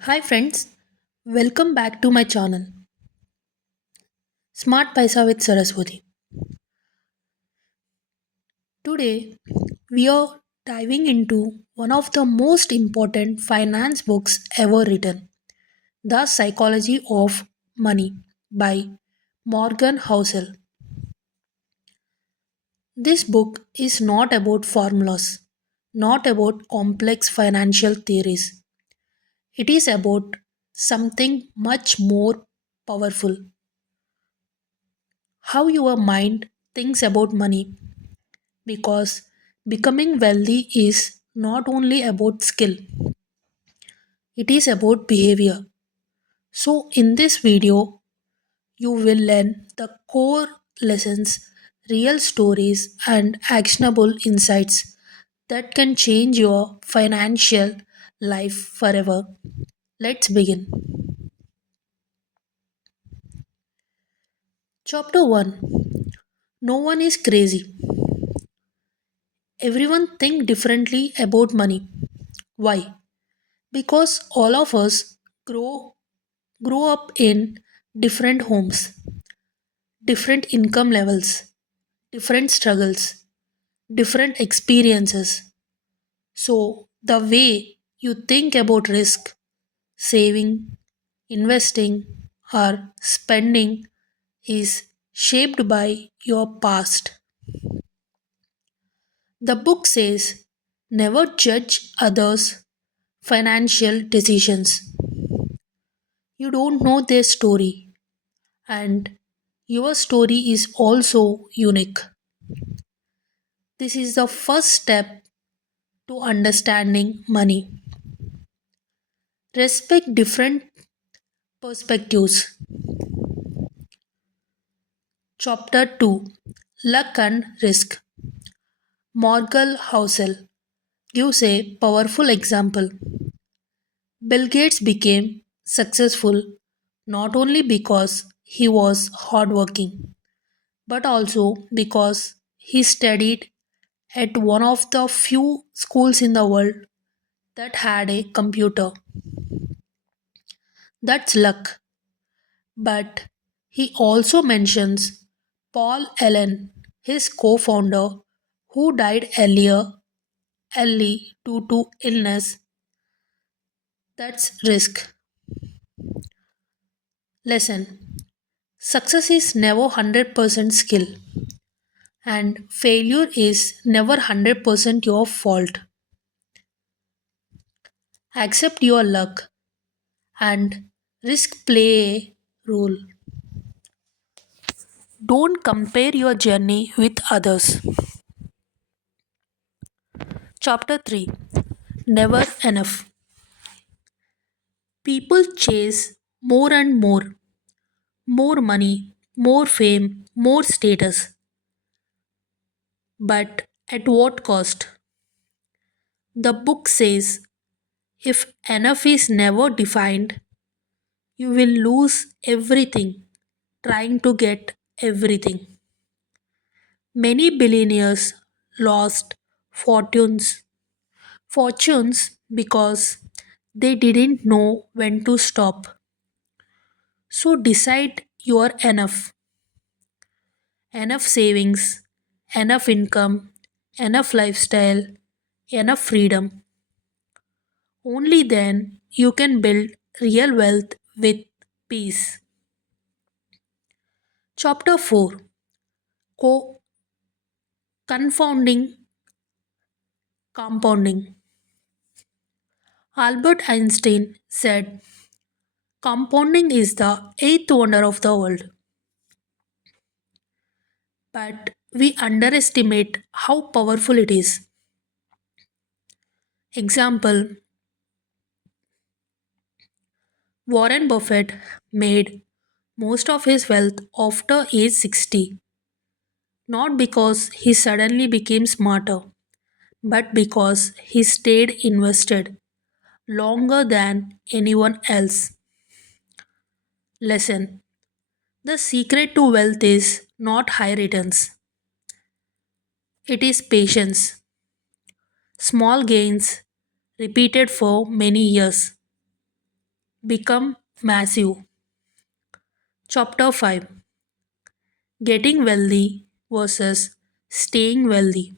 Hi friends, welcome back to my channel Smart Paisa with Saraswati. Today we are diving into one of the most important finance books ever written, The Psychology of Money by Morgan Housel. This book is not about formulas, not about complex financial theories. It is about something much more powerful, how your mind thinks about money, because becoming wealthy is not only about skill, it is about behavior. So in this video you will learn the core lessons, real stories and actionable insights that can change your financial life forever. Let's begin. Chapter 1. No one is crazy. Everyone think differently about money. Why? Because all of us grow up in different homes, different income levels, different struggles, different experiences. So, the way you think about risk, saving, investing, or spending is shaped by your past. The book says never judge others' financial decisions. You don't know their story, and your story is also unique. This is the first step to understanding money. Respect different perspectives. Chapter 2. Luck and Risk. Morgan Housel gives a powerful example. Bill Gates became successful not only because he was hardworking, but also because he studied at one of the few schools in the world that had a computer. That's luck. But he also mentions Paul Allen, his co founder, who died early due to illness. That's risk. Lesson. Success is never 100% skill, and failure is never 100% your fault. Accept your luck, and risk play a role. Don't compare your journey with others. Chapter 3. Never enough. People chase more and more money, more fame, more status. But at what cost? The book says if enough is never defined, you will lose everything trying to get everything. Many billionaires lost fortunes because they didn't know when to stop. So decide your enough savings, enough income, enough lifestyle, enough freedom. Only then you can build real wealth with peace. Chapter 4. Co Confounding Compounding. Albert Einstein said, compounding is the eighth wonder of the world. But we underestimate how powerful it is. Example, Warren Buffett made most of his wealth after age 60, not because he suddenly became smarter, but because he stayed invested longer than anyone else. Lesson. The secret to wealth is not high returns, it is patience. Small gains repeated for many years. become massive. Chapter 5, Getting Wealthy versus Staying Wealthy.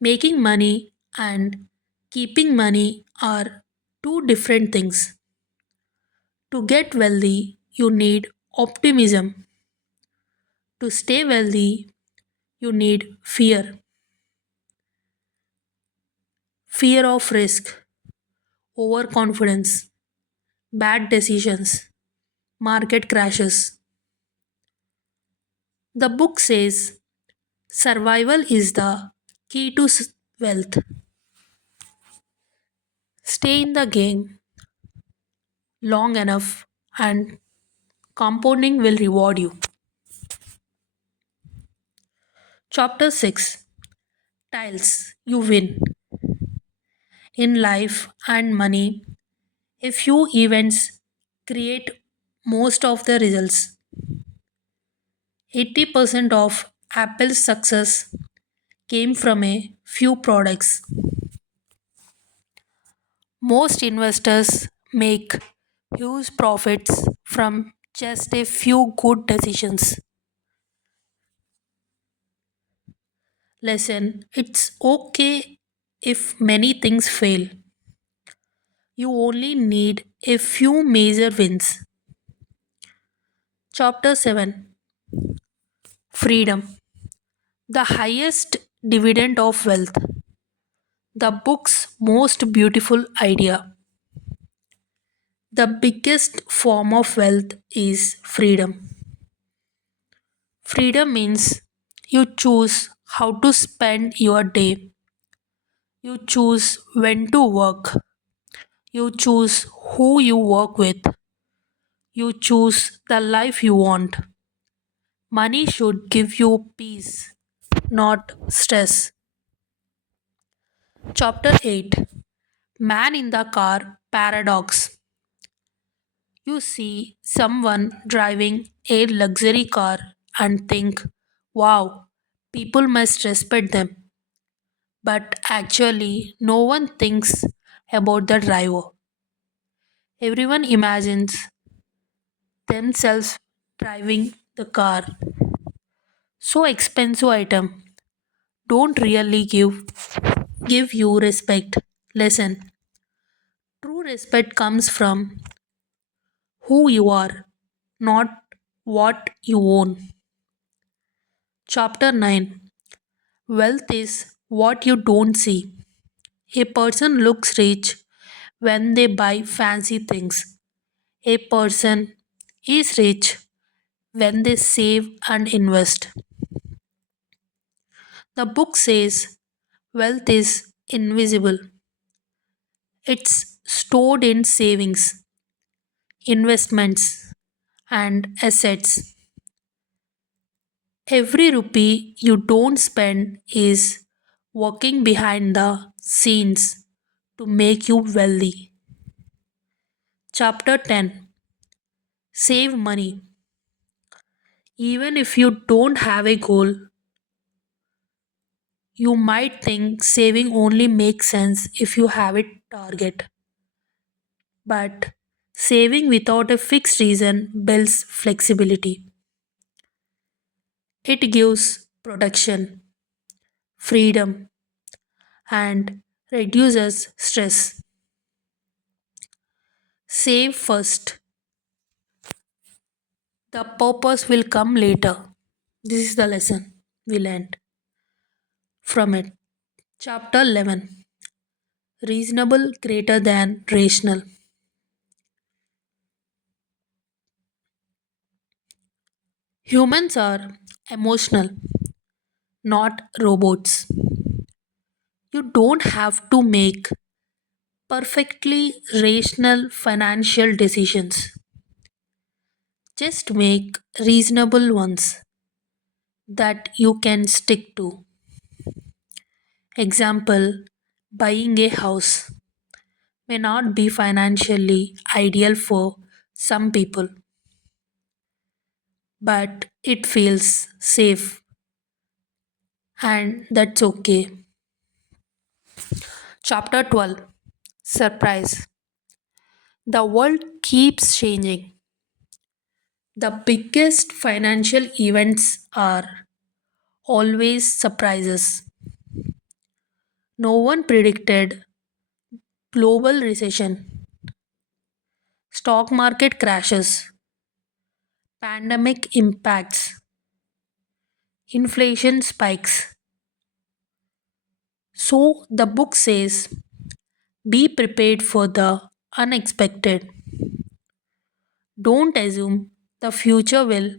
Making money and keeping money are two different things. To get wealthy, you need optimism. To stay wealthy, you need fear of risk, overconfidence, bad decisions, market crashes. The book says survival is the key to wealth. Stay in the game long enough and compounding will reward you. Chapter 6, Tiles You Win. In life and money, a few events create most of the results. 80% of Apple's success came from a few products. Most investors make huge profits from just a few good decisions. Lesson: it's okay if many things fail. You only need a few major wins. Chapter 7, Freedom. The highest dividend of wealth. The book's most beautiful idea. The biggest form of wealth is freedom. Freedom means you choose how to spend your day. You choose when to work. You choose who you work with. You choose the life you want. Money should give you peace, not stress. Chapter 8, Man in the Car Paradox. You see someone driving a luxury car and think, wow, people must respect them. But actually, no one thinks about the driver. Everyone imagines themselves driving the car. So expensive item don't really give you respect. Listen, true respect comes from who you are, not what you own. Chapter 9, Wealth is what you don't see. A person looks rich when they buy fancy things. A person is rich when they save and invest. The book says wealth is invisible. It's stored in savings, investments, and assets. Every rupee you don't spend is working behind the scenes to make you wealthy. Chapter 10, Save Money. Even if you don't have a goal, you might think saving only makes sense if you have a target. But saving without a fixed reason builds flexibility. It gives protection, freedom, and reduces stress. Save first. The purpose will come later. This is the lesson we learned from it. Chapter 11, Reasonable greater than rational. Humans are emotional, not robots. You don't have to make perfectly rational financial decisions. Just make reasonable ones that you can stick to. Example, buying a house may not be financially ideal for some people, but it feels safe, and that's okay. Chapter 12, Surprise. The world keeps changing. The biggest financial events are always surprises. No one predicted global recession, stock market crashes, pandemic impacts, inflation spikes. So the book says be prepared for the unexpected. Don't assume the future will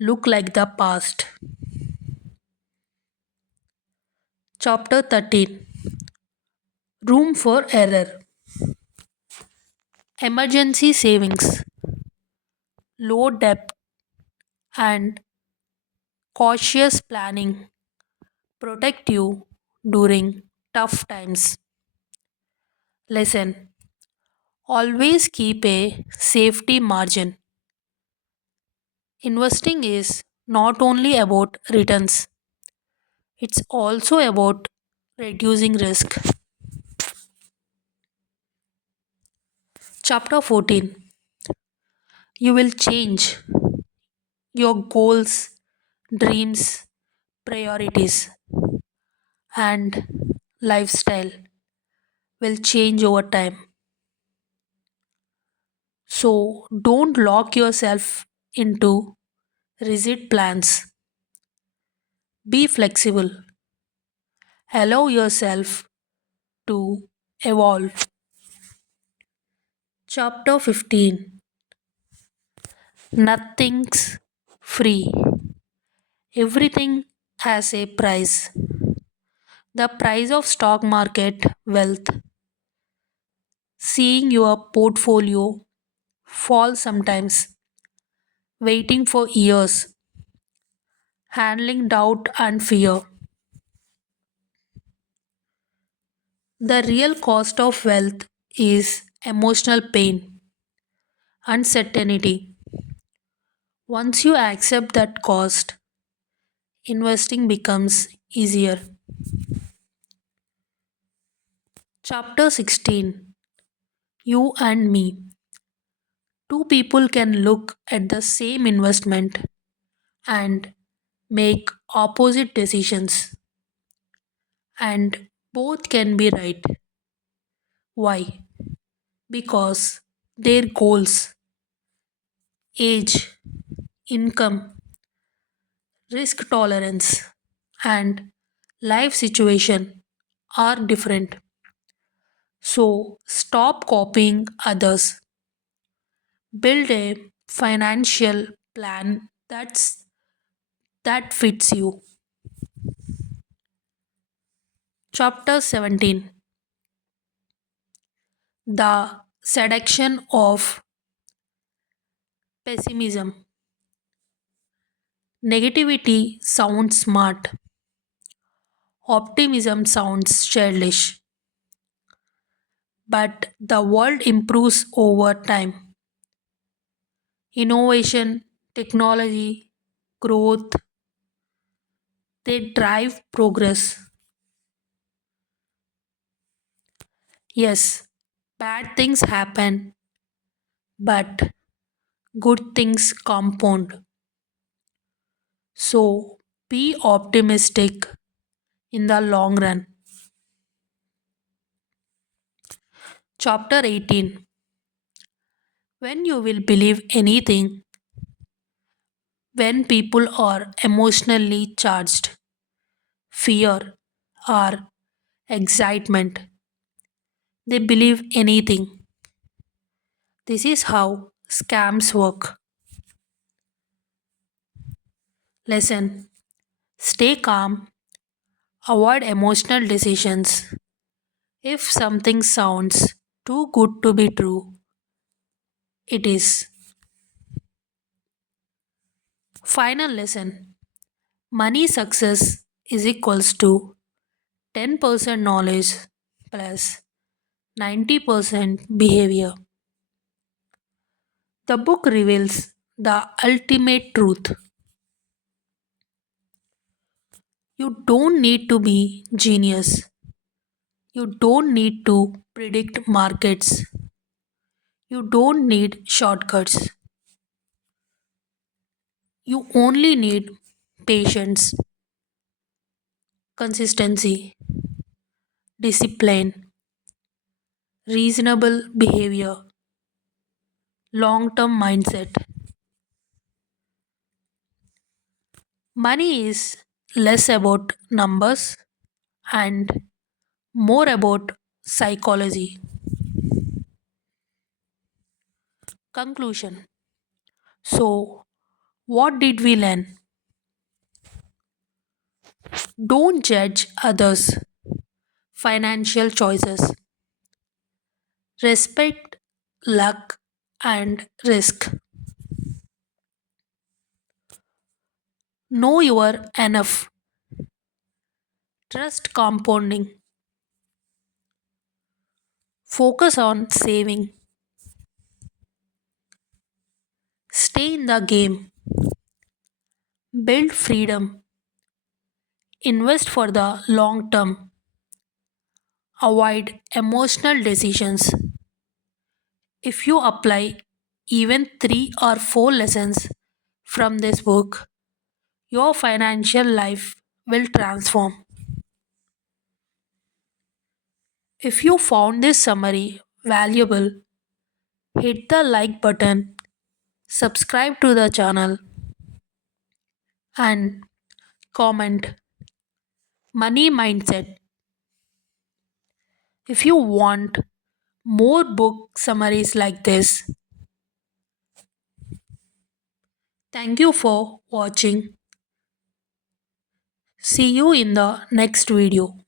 look like the past. Chapter 13, Room for Error. Emergency savings, low debt, and cautious planning protect you during tough times. Listen, always keep a safety margin. Investing is not only about returns, it's also about reducing risk. Chapter 14, You will change your goals, dreams, priorities, and lifestyle will change over time. So don't lock yourself into rigid plans. Be flexible. Allow yourself to evolve. Chapter 15, Nothing's free. Everything has a price. The price of stock market wealth. Seeing your portfolio fall sometimes. Waiting for years. Handling doubt and fear. The real cost of wealth is emotional pain, uncertainty. Once you accept that cost, investing becomes easier. Chapter 16, You and Me. Two people can look at the same investment and make opposite decisions, and both can be right. Why? Because their goals, age, income, risk tolerance, and life situation are different. So stop copying others. Build a financial plan that fits you. Chapter 17, The Seduction of Pessimism. Negativity sounds smart, optimism sounds childish, but the world improves over time. Innovation, technology, growth, they drive progress. Yes, bad things happen, but good things compound. So be optimistic in the long run. Chapter 18, When you will believe anything, when people are emotionally charged, fear, or excitement, they believe anything. This is how scams work. Lesson, stay calm, avoid emotional decisions. If something sounds too good to be true, it is. Final lesson, money success is equals to 10% knowledge plus 90% behavior. The book reveals the ultimate truth. You don't need to be genius. You don't need to predict markets. You don't need shortcuts. You only need patience, consistency, discipline, reasonable behavior, long term mindset. Money is less about numbers and more about psychology. Conclusion. So, what did we learn? Don't judge others' financial choices. Respect luck and risk. Know your enough. Trust compounding. Focus on saving. Stay in the game. Build freedom. Invest for the long term. Avoid emotional decisions. If you apply even 3 or 4 lessons from this book, your financial life will transform. If you found this summary valuable, hit the like button, subscribe to the channel, and comment money mindset. If you want more book summaries like this, thank you for watching. See you in the next video.